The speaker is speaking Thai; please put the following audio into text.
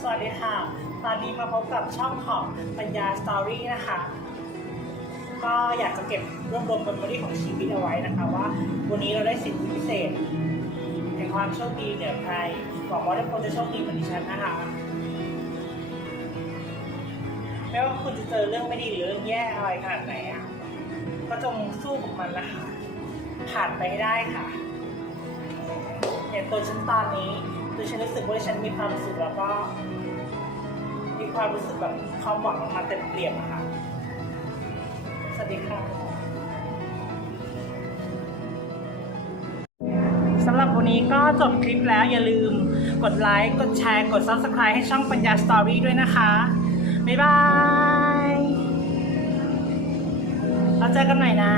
สวัสดีค่ะ ตอนนี้มาพบกับช่องของปัญญาสตอรี่นะคะ ก็อยากจะเก็บรวบรวมเมมโมรี่ของชีวิตเอาไว้นะคะ ว่าวันนี้เราได้สิทธิพิเศษแห่งความโชคดีเหนือใครหวังว่าทุกคนจะโชคดีเหมือนดิฉันนะคะไม่ว่าคุณจะเจอเรื่องไม่ดีหรือเรื่องแย่อะไรขนาดไหนอะก็จงสู้กับมันนะคะผ่านไปให้ได้ค่ะอย่างตัวฉันตอนนี้ ตัวฉันรู้สึกว่าฉันมีความสุขแล้วก็ มีความรู้สึกแบบความหวังมาเต็มเปี่ยมอะค่ะ สวัสดีค่ะสำหรับวันนี้ก็จบคลิปแล้วอย่าลืมกดไลค์ กดแชร์ กด Subscribe ให้ช่องปัญญาสตอรี่ด้วยนะคะ บ๊ายบาย เราเจอกันใหม่นะ